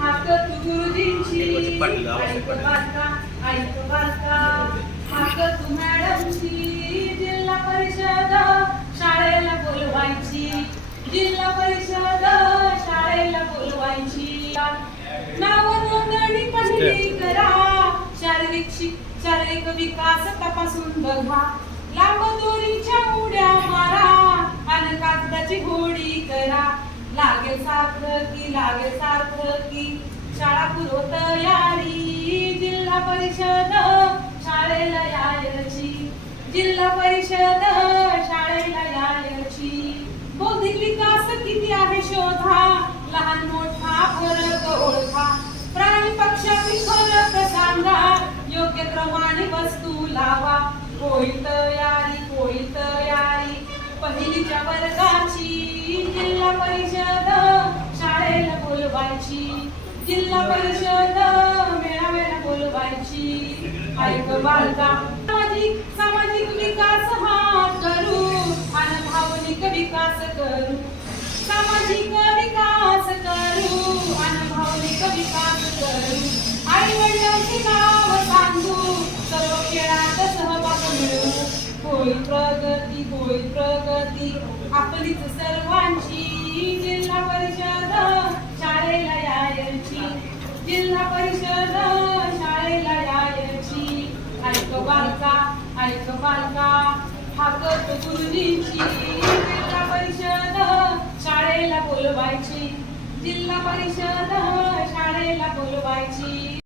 हाक तू गुरुजींची. ऐक बालका ऐक बालका. हाक तू मॅडमची जिल्हा परिषद शाळेला बोलवायची. जिल्हा परिषद शाळेला बोलवायची. नाव नोंदणी पहिली करा. शारीरिक शिक शारीरिक विकास तपासून बघा. लांब दोरीच्या उड्या मारा. आणि कागदाची होडी करा. लागेल सार्थकी लागेल सार्थकी शाळा पुरो तयारी जिल्हा परिषद शाळेला यायची. जिल्हा परिषद शाळेला यायची. बौद्धिक विकास किती आहे शोधा? लहान मोठा फरक ओळखा. प्राणी पक्षाची फरक सांगा. योग्य क्रमाने वस्तू लावा. होईल तयारी होईल तयारी पहिलीच्या वर्ग बोलवायची. जिल्हा परिषद मेळाव्याला बोलवायची. ऐक बालका सामाजिक सामाजिक विकास हा करू. आणि भावनिक विकास करू. सामाजिक विकास करू. आणि भावनिक विकास करू. आई वडिलांचे नाव सांगू. सर्व खेळात सहभाग मिळू. होईल प्रगती होईल प्रगती. आपलीच सर्वांची बोलवायची. जिल्हा परिषद शाळेला बोलवायची.